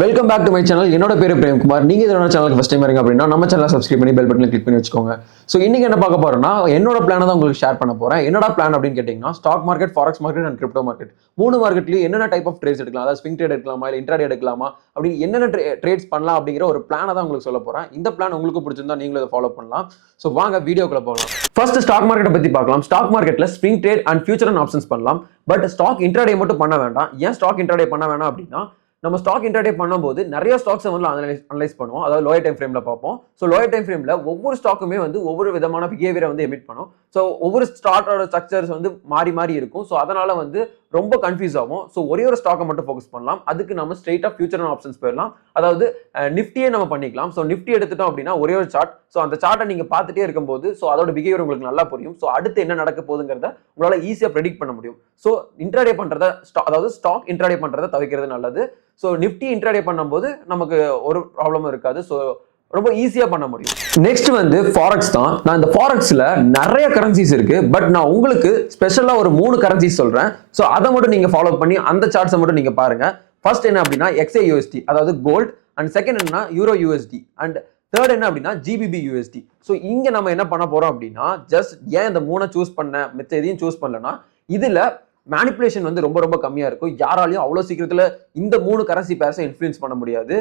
Welcome back to my channel. என்னோட பேரு பிரேம்குமார். நீங்க இதோட சேனலுக்கு ஃபர்ஸ்ட் டைம் வரீங்க அப்படின்னா நம்ம சேனலை சப்ஸ்கிரைப் பண்ணி பெல் பட்டனை கிளிக் பண்ணி வச்சுக்கோங்க. ஸோ இன்னைக்கு என்ன பார்க்க போறோம்னா என்னோட பிளானை தான் உங்களுக்கு ஷேர் பண்ண போறேன். என்னோட பிளான் அப்படின்னு கேட்டீங்கன்னா stock market, forex market and crypto market மூணு மார்க்கெட்லயும் என்னென்ன டைப் ஆஃப் ட்ரேட்ஸ் எடுக்கலாம், அதாவது ஸ்விங் ட்ரேட் எடுக்கலாமா இல்லை இன்ட்ராடே எடுக்கலாமா அப்படி என்னென்ன ட்ரேட்ஸ் பண்ணலாம் அப்படிங்கிற ஒரு பிளானை தான் உங்களுக்கு சொல்ல போறேன். இந்த பிளான் உங்களுக்கு பிடிச்சிருந்தா நீங்களும் இதை ஃபாலோ பண்ணலாம். ஸோ வாங்க வீடியோக்குள்ள போகலாம். ஃபர்ஸ்ட் ஸ்டாக் மார்க்கெட்டை பத்தி பார்க்கலாம். ஸ்டாக் மார்க்கெட்ல swing trade and future and options பண்ணலாம். பட் ஸ்டாக் இன்ட்ராடே மட்டும் பண்ண வேண்டாம். ஏன் ஸ்டாக் இன்ட்ராடே பண்ண வேணாம் அப்படின்னா நம்ம ஸ்டாக் இன்ட்ராடே பண்ணும்போது நிறைய ஸ்டாக்ஸை வந்து அனலைஸ் பண்ணுவோம். அதாவது லோயர் டைம் ஃப்ரேம்ல பார்ப்போம். ஸோ லோயர் டைம் ஃப்ரேம்ல ஒவ்வொரு ஸ்டாக்குமே வந்து ஒவ்வொரு விதமான பிஹேவியரை வந்து எமிட் பண்ணும். ஸோ ஒவ்வொரு ஸ்டாக்கோட ஸ்ட்ரக்சர்ஸ் வந்து மாறி மாறி இருக்கும். ஸோ அதனால வந்து ரொம்ப கன்ஃபியூஸ் ஆகும். ஸோ ஒரே ஒரு ஸ்டாக்கை மட்டும் ஃபோக்கஸ் பண்ணலாம். அதுக்கு நம்ம straight off future and options போயிடலாம். அதாவது நிஃப்டியே நம்ம பண்ணிக்கலாம். ஸோ நிஃப்டி எடுத்துட்டோம் அப்படின்னா ஒரே ஒரு சார்ட். ஸோ அந்த சார்ட்டை நீங்க பார்த்துட்டே இருக்கும்போது ஸோ அதோட பிஹேவியர் உங்களுக்கு நல்லா புரியும். ஸோ அடுத்து என்ன நடக்க போகுதுங்கிறத உங்களால ஈஸியாக ப்ரெடிக்ட் பண்ண முடியும். ஸோ இன்ட்ராடே பண்றத அதாவது ஸ்டாக் இன்ட்ராடே பண்றதை தவிர்க்கிறது நல்லது. ஸோ நிஃப்டி இன்ட்ராடே பண்ணும்போது நமக்கு ஒரு ப்ராப்ளமும் இருக்காது. ஸோ ரொம்ப ஈஸியா பண்ண முடியும். நெக்ஸ்ட் வந்து ஃபாரெக்ஸ் தான். நான் இந்த ஃபாரெக்ஸ்ல நிறைய கரன்சிஸ் இருக்கு. பட் நான் உங்களுக்கு ஸ்பெஷலா ஒரு 3 கரன்சிஸ் சொல்றேன். ஸோ அதை மட்டும் நீங்க ஃபாலோ பண்ணி அந்த சார்ட்ஸை மட்டும் நீங்க பாருங்க. ஃபர்ஸ்ட் என்ன அப்படின்னா XAUSD, அதாவது கோல்ட். அண்ட் செகண்ட் என்ன யூரோ யூஎஸ்டி. அண்ட் தேர்ட் என்ன அப்படின்னா GBP USD. ஸோ இங்க நம்ம என்ன பண்ண போறோம் அப்படின்னா ஜஸ்ட் ஏன் இந்த 3 சூஸ் பண்ண மித்த எதையும் சூஸ் பண்ணலன்னா இதுல மேனிப்புலேஷன் வந்து ரொம்ப ரொம்ப கம்மியா இருக்கும். யாராலையும் அவ்வளவு சீக்கிரத்துல இந்த 3 கரன்சி பேர்ஸை இன்ஃப்ளூயன்ஸ் பண்ண முடியாது.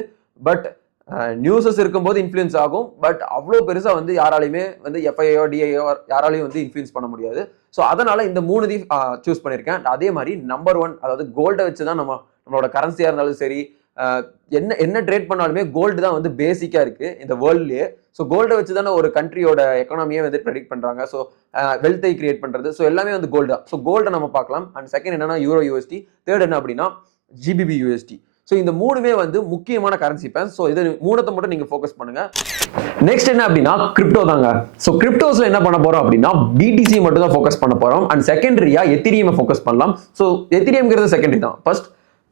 பட் நியூஸஸ் இருக்கும்போது இன்ஃப்ளூயன்ஸ் ஆகும். பட் அவ்வளோ பெருசா வந்து யாராலையுமே வந்து FIO DIO யாராலையும் வந்து இன்ஃப்ளூயன்ஸ் பண்ண முடியாது. ஸோ அதனால இந்த 3 சூஸ் பண்ணியிருக்கேன். அதே மாதிரி நம்பர் 1 அதாவது கோல்டை வச்சு தான் நம்மளோட கரன்சியா இருந்தாலும் சரி என்ன ட்ரேட் பண்ணாலுமே கோல்டு தான் வந்து பேசிக்கா இருக்கு இந்த வேர்ல்ட்லயே. ஸோ கோல்டை வச்சு தானே ஒரு கண்ட்ரியோட எக்கானமியே வந்து ப்ரெடிக்ட் பண்றாங்க. ஸோ வெல்த்தை கிரியேட் பண்றது. ஸோ எல்லாமே வந்து கோல்டு தான். ஸோ கோல்டை நம்ம பார்க்கலாம். அண்ட் செகண்ட் என்னன்னா யூரோ யூஎஸ்டி. தேர்ட் என்ன அப்படின்னா GBP USD. ஸோ இந்த 3மே வந்து முக்கியமான கரன்சி பேர்ஸ். ஸோ இது 3 மட்டும் நீங்க ஃபோக்கஸ் பண்ணுங்க. நெக்ஸ்ட் என்ன அப்படின்னா கிரிப்டோ தாங்க. ஸோ கிரிப்டோஸ்ல என்ன பண்ண போறோம் அப்படின்னா BTC மட்டும் தான் ஃபோக்கஸ் பண்ண போறோம். அண்ட் செகண்டரியா எத்திரியம் ஃபோக்கஸ் பண்ணலாம். ஸோ எத்திரியம்ங்கிறது செகண்டரி தான்.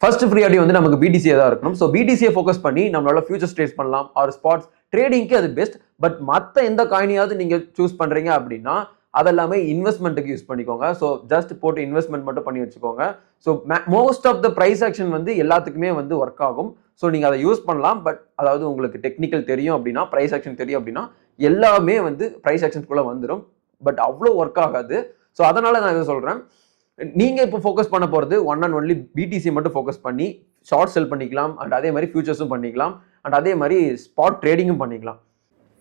ஃபர்ஸ்ட் ப்ரியாரிட்டி வந்து நமக்கு BTC தான் இருக்கணும். ஸோ BTC ஃபோக்கஸ் பண்ணி நம்மளால ஃபியூச்சர் ட்ரேட்ஸ் பண்ணலாம். ஆர் ஸ்பாட்ஸ் ட்ரேடிங்க்கு அது பெஸ்ட். பட் மற்ற எந்த காயினையாவது நீங்க சூஸ் பண்றீங்க அப்படின்னா அதெல்லாமே இன்வெஸ்ட்மெண்ட்டுக்கு யூஸ் பண்ணிக்கோங்க. ஸோ ஜஸ்ட் போட்டு இன்வெஸ்ட்மெண்ட் மட்டும் பண்ணி வச்சுக்கோங்க. So most of the price action வந்து எல்லாத்துக்குமே வந்து ஒர்க் ஆகும். ஸோ நீங்க அதை யூஸ் பண்ணலாம். பட் அதாவது உங்களுக்கு டெக்னிக்கல் தெரியும் அப்படின்னா, ப்ரைஸ் ஆக்ஷன் தெரியும் அப்படின்னா எல்லாமே வந்து ப்ரைஸ் ஆக்ஷன்ஸ்குள்ள வந்துடும். பட் அவ்வளோ ஒர்க் ஆகாது. ஸோ அதனால நான் இதை சொல்றேன். நீங்க இப்போ ஃபோக்கஸ் பண்ண போறது ஒன் அண்ட் ஒன்லி BTC மட்டும் ஃபோக்கஸ் பண்ணி ஷார்ட் செல் பண்ணிக்கலாம். அண்ட் அதே மாதிரி ஃபியூச்சர்ஸும் பண்ணிக்கலாம். அண்ட் அதே மாதிரி ஸ்பாட் ட்ரேடிங்கும் பண்ணிக்கலாம்.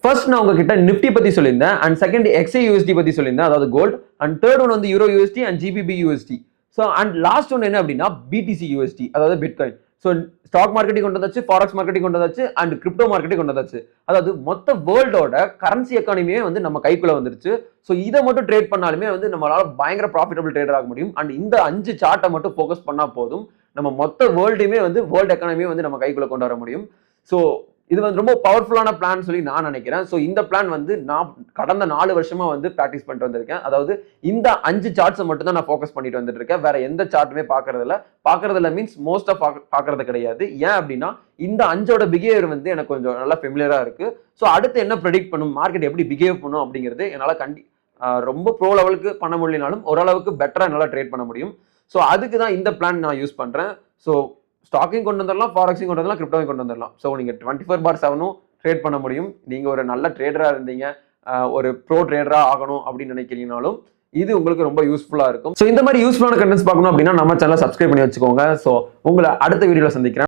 ஃபர்ஸ்ட் நான் உங்ககிட்ட நிஃப்டி பத்தி சொல்லியிருந்தேன். அண்ட் செகண்ட் XAUSD பத்தி சொல்லியிருந்தேன், அதாவது கோல்ட். அண்ட் தேர்ட் ஒன் வந்து euro USD and GBP USD. So and last one என்ன அப்படின்னா BTC USD, அதாவது பிட்காயின். ஸோ ஸ்டாக் மார்க்கெட்டிங் கொண்டு வந்தாச்சு, ஃபாரெக்ஸ் மார்க்கெட்டிங் கொண்டு வந்தாச்சு, அண்ட் கிரிப்டோ மார்க்கெட்டிங் கொண்டு வந்தாச்சு. அதாவது மொத்த வேர்ல்டோட கரன்சி எக்கானமியே வந்து நம்ம கைக்குள்ள வந்துருச்சு. ஸோ இதை மட்டும் ட்ரேட் பண்ணாலுமே வந்து நம்மளால பயங்கர ப்ராஃபிட்டபிள் ட்ரேடர் ஆக முடியும். அண்ட் இந்த 5 சார்ட்டை மட்டும் ஃபோக்கஸ் பண்ணா போதும், நம்ம மொத்த வேர்ல்டுமே வந்து வேர்ல்டு எக்கானமியே வந்து நம்ம கைக்குள்ள கொண்டு வர முடியும். ஸோ இது வந்து ரொம்ப பவர்ஃபுல்லான பிளான் சொல்லி நான் நினைக்கிறேன். ஸோ இந்த பிளான் வந்து நான் கடந்த 4 வருஷமா வந்து ப்ராக்டிஸ் பண்ணிட்டு வந்திருக்கேன். அதாவது இந்த 5 சார்ட்ஸை மட்டும் தான் நான் ஃபோக்கஸ் பண்ணிட்டு வந்துட்டு இருக்கேன். வேற எந்த சார்ட்டுமே பார்க்கறதில்ல மீன்ஸ் மோஸ்டா பார்க்கறது கிடையாது. ஏன் அப்படின்னா இந்த 5ஓட பிஹேவியர் வந்து எனக்கு கொஞ்சம் நல்லா ஃபெமிலியரா இருக்கு. ஸோ அடுத்து என்ன ப்ரெடிக்ட் பண்ணும், மார்க்கெட் எப்படி பிஹேவ் பண்ணும் அப்படிங்கிறது என்னால் ரொம்ப ப்ரோ லெவலுக்கு பண்ண முடியலனாலும் ஓரளவுக்கு பெட்டரா என்னால் ட்ரேட் பண்ண முடியும். ஸோ அதுக்கு தான் இந்த பிளான் நான் யூஸ் பண்றேன். ஸோ ஸ்டாக்கிங் கொண்டு வந்துடலாம், ஃபாரெக்ஸிங் கொண்டு வந்துடலாம், கிரிப்டோவையும் கொண்டு வந்துடலாம். ஸோ நீங்க 24/7 ட்ரேட் பண்ண முடியும். நீங்க ஒரு நல்ல ட்ரேடரா இருந்தீங்க, ஒரு ப்ரோ ட்ரேடரா ஆகணும் அப்படின்னு நினைக்கிறீங்கனாலும் இது உங்களுக்கு ரொம்ப யூஸ்ஃபுல்லா இருக்கும். ஸோ இந்த மாதிரி யூஸ்ஃபுல்லான கண்டென்ட்ஸ் பார்க்கணும் அப்படின்னா நம்ம சேனலை சப்ஸ்கிரைப் பண்ணி வச்சுக்கோங்க. ஸோ உங்களை அடுத்த வீடியோல சந்திக்கிறேன்.